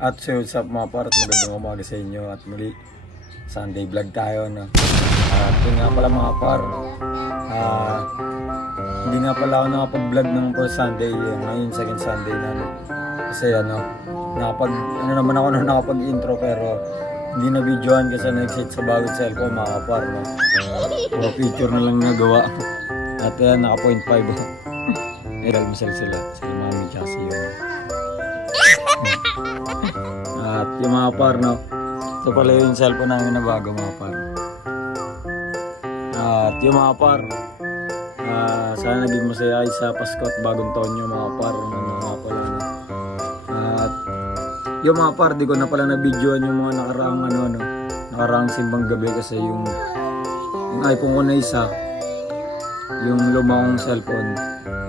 At so what's up mga par, at magandang umaga sa inyo at muli Sunday vlog tayo, no? At yun nga pala mga par, hindi nga pala ako nakapag-vlog ng first Sunday yun, ngayon second Sunday na, no? Kasi naman ako na nakapag-intro pero hindi na videoan kasi na-exit sa bagong cellphone mga par, no? Puro picture na lang nagawa. At yan, naka 0.5 dalmasal sila, si mami tsaka si yun. At yung mga par, no? Ito pala yung cellphone namin na bago mga par. At yung mga par, sana naging masaya ay sa Pasko at bagong taon nyo mga par. Ano nga pala, no? At yung mga par, di ko na pala na-videoan yung mga nakaraang simbang gabi kasi yung iPhone ko na isa, yung lumang cellphone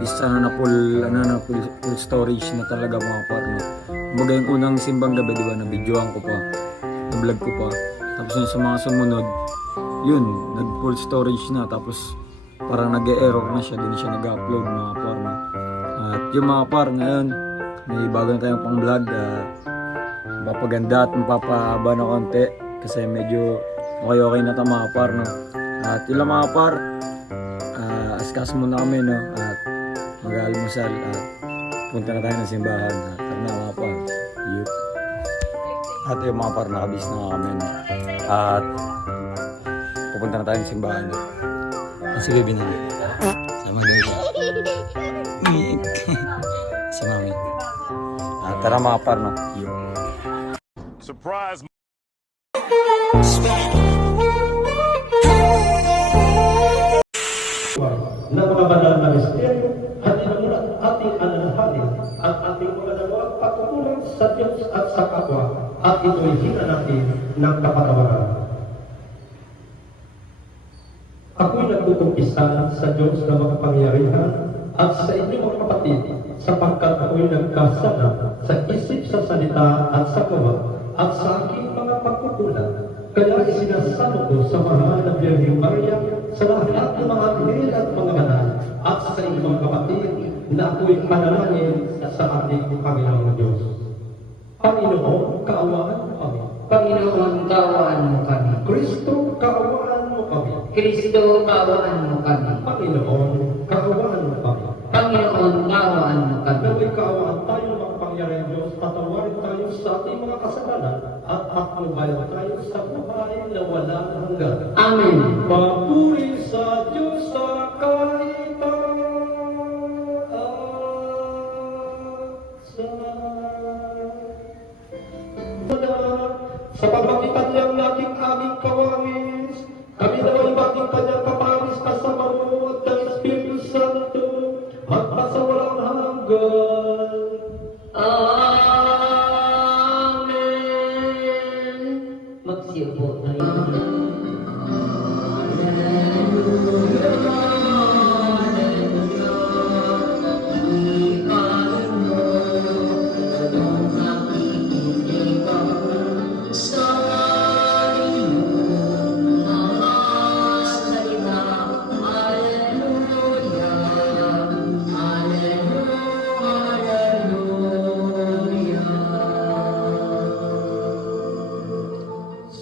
is full storage na talaga mga par, no? Kumbaga yung unang simbang gabi, di ba, na-videoan ko pa, na-vlog ko pa. Tapos yung sa mga sumunod, yun, nag-full storage na. Tapos parang nag-e-error na siya, din siya nag-upload mga par, no? At yung mga par, ngayon, may bago na tayong pang-vlog. Mapaganda at mapapahaba na konti kasi medyo okay na ito mga par, no? At yun lang mga par, askas muna kami, no? At mag-almusal at punta na tayo ng simbahan. At tara na mga par. Yep. At yung mga par, nakabis na kami, no? At pupunta na tayo ng simbahan. Si baby na. Sama daw siya. Si mami. At tara mga par, no? Yep. Surprise! Na mga banal na misteryo, hatid muna ating alalahanin ang ating mga nagawang pagkukulang sa Diyos at sa kapwa, at ito'y hina natin ng kapatawaran. Ako'y nagtutumpisan sa Diyos na makapangyarihan at sa inyong mga kapatid, sapagkat ako'y nagkasala sa isip, sa salita at sa gawa, at sa aking mga pagkukulang. Kaya isinasamo ko sa mahal na Birheng Maria, sa lahat ng mga anghel at mga banal, at sa inyong kapatid, na ako'y manalangin sa ating Panginoong Diyos. Panginoon, kaawaan mo kami. Panginoon, kaawaan mo kami. Kristo, kaawaan mo kami. Kristo, kaawaan mo kami. Panginoon, kaawaan mo kami. Panginoon, kaawaan mo kami. Naway kaawaan tayo makapangyarihan Diyos, patawarin tayo sa ating mga kasalanan, at haklubayan tayo sa buhay na walang hanggan. Amen. Papuri sa Diyos sa sa pagmagitan niyang naging aming kawangis, kami naway maging kanyang kaparis kasama mo at ng Espiritu Santo, magpasawalang hanggan. Amen. Magsiupo tayo.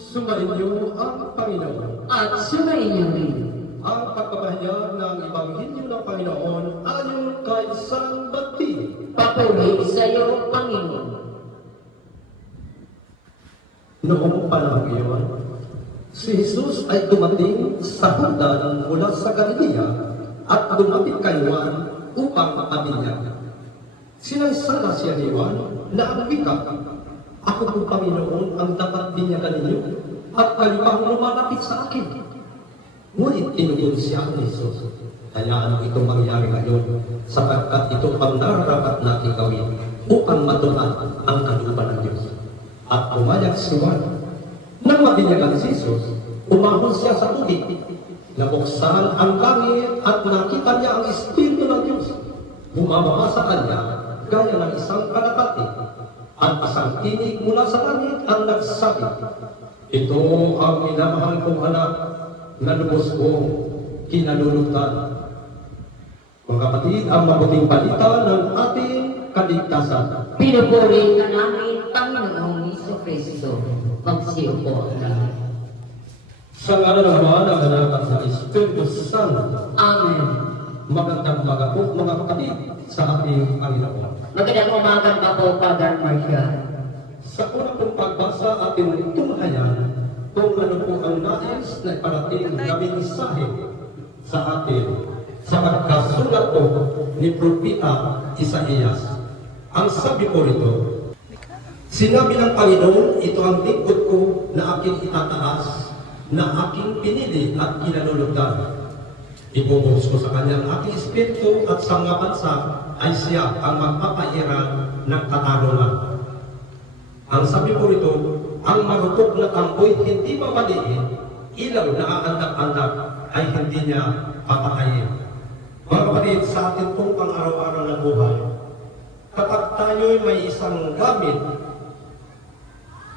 Sumainyo ang Panginoon. At sumainyo rin. Ang pagpapahayag ng Ebanghelyo ng Panginoon ayon kay San Martin. Papuri sa iyo, Panginoon. Noong panahon iyon, si Jesus ay dumating sa Jordan mula sa Galilea at lumapit kay Juan upang makabinyag. Sinaysala siya ni Juan na ang wika, "Ako po, Panginoon, ang dapat binyagan ninyo, at kayo pang lumalapit sa akin." Ngunit tinugod siya ni Jesus, "Hayaan itong mangyari ngayon, sapagkat ito ang nararapat natin gawin upang matupad ang kalooban ng Diyos." At pumayag si Juan. Nang mabinyagan si Jesus, umahon siya sa tubig. Nabuksan ang langit at nakita niya ang Espiritu ng Diyos. Bumababa sa kanya gaya ng isang kalapati. At isang tinig mula sa langit ang nagsabi, "Ito ang minamahal kong anak, na lubos kong kinalulugtan." Mga kapatid, ang mabuting balita ng ating kaligtasan. Pinupuri ka namin, Panginoon. Kristo, magsiupo ang langit. Sa ngalan ng Ama, ng Anak at ng Espiritu Santo. Amen. Magandang umaga po mga kapatid sa ating Panginoon. Magandang umaga pa po, Father Marcial. Sa una pong pagbasa ating tunghayan kung ano po ang nais na iparating na mensahe sa atin sa pagkasulat po ni Propeta Isaías. Ang sabi po rito, sinabi ng Panginoon, ito ang lingkod ko na aking itataas, na aking pinili at kinalulugdan. Ibubuhos ko sa kanya ang aking espiritu at sa mga bansa ay siya ang magpapairal ng katarungan. Ang sabi po rito, ang marupok na tamboy hindi mamaliin, ilaw na aandak-andak ay hindi niya papatayin. Mga kapatid, sa ating pong pang-araw-araw na buhay, kapag tayo'y may isang gamit,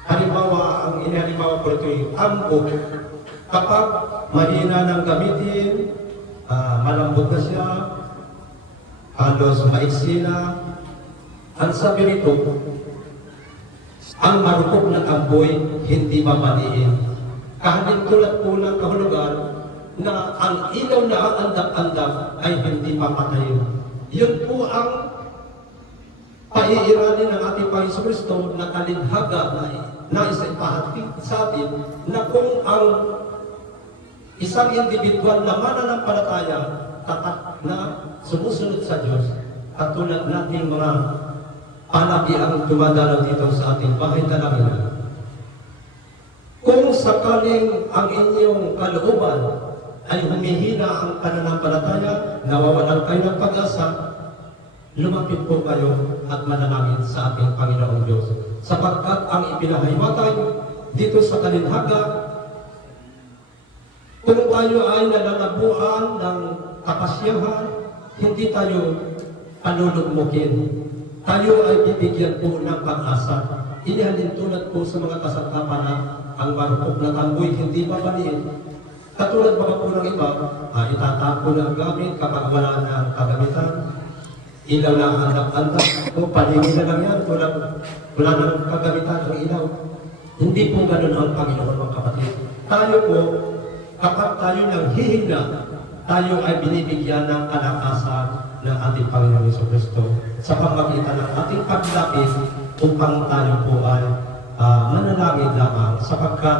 halimbawa, ang inihalimbawa po ito yung tambo, kapag mahina ng gamitin, malambot na siya, halos maiksi na, ang sabi rito, ang marupok na tamboy hindi mamaliin. Kahalin tulad po ng kahulugan na ang ilaw na aandak-andak ay hindi papatayin. Yun po ang paiiralin ng ating Panginoon Kristo na kalinhaga na nais ipahatid sa atin na kung ang isang individual na mananampalataya tatak na sumusunod sa Diyos, katulad nating mga palagi ang dumadalaw dito sa ating bahay dalangin. Kung sakaling ang inyong kalooban ay humihina ang pananampalataya, nawawalan kayo ng pag-asa, lumapit po kayo at manalangin sa ating Panginoong Diyos. Sapagkat ang ipinahimatay dito sa kalinhaga, kung tayo ay nalalabuan ng kapasyahan, hindi tayo panulugmukin. Tayo ay bibigyan po ng pag-asa. Inihalin tulad po sa mga kasangkapan na ang marupok na tamboy hindi babaliin. Katulad mga po ng iba, itatapon ang gamit kapag wala na ang kagamitan. Ilaw na andak-andak, o paningin na lang yan, wala na ang kagamitan ng ilaw. Hindi po ganun ang Panginoon mga kapatid. Tayo po, kapag tayo nang hihinga, tayo ay binibigyan ng kalakasan ng ating Panginoon Jesucristo sa pamagitan ng ating paglapit upang tayo po ay manalangin lamang sapagkat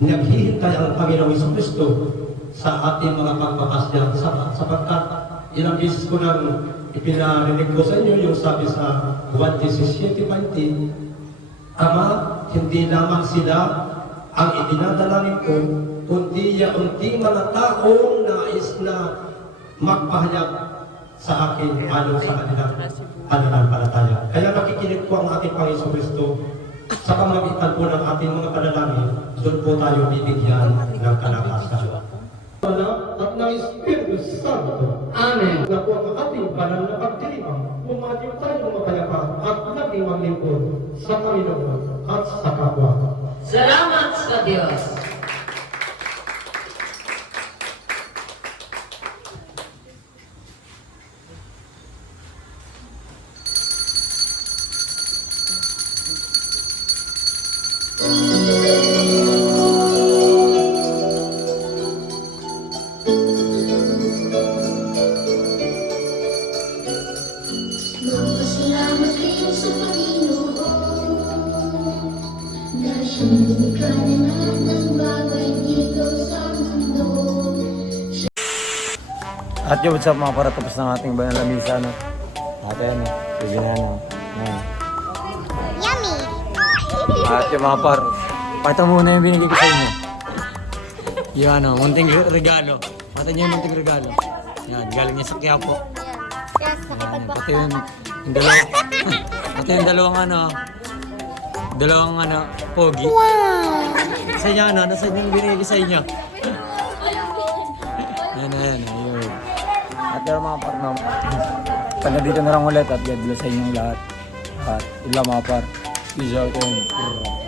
naghihintay ang Panginoon Jesucristo sa ating mga pagpapasya sapagkat ilang beses ko nang ipinarinig ko sa inyo yung sabi sa Juan 17:20, Ama, hindi lamang sila ang idinadalangin ko, kundi yaunting mga taong nais na magpahayag sa akin ayon sa kanilang pananampalataya. Kaya nakikinig po ang ating Panginoon Kristo sa pamagitan po ng ating mga panalangin, doon po tayo bibigyan ng kalakasan. At ng Espiritu Santo. Amen. Na po ang ating banal na pagdiriwang, umating tayo mapayapa at naging maglingkod sa Panginoon at sa kapwa. Salamat sa Diyos. Magpasalamat kayo sa Panginoon dahil siyang lumikha ng lahat ng bagay dito sa mundo. At yun, what's up mga para, tapos ng ating banal na misa, no? At ayan, no? Sige na, no? Yummy! At yung mga par, pakita muna yung binigay ko sa inyo. Yung ano, munting regalo. Pakita nyo yung munting regalo. Yan, galing niya sa Quiapo. Yan, pati yung dalawang, pati yung dalawang pogi. Sa inyo, ano? Nasa yung binigay ko sa inyo. Yan. At yung mga par, no? Pag dito na lang ulit at God bless sa inyong lahat. At ila mga par. Peace out and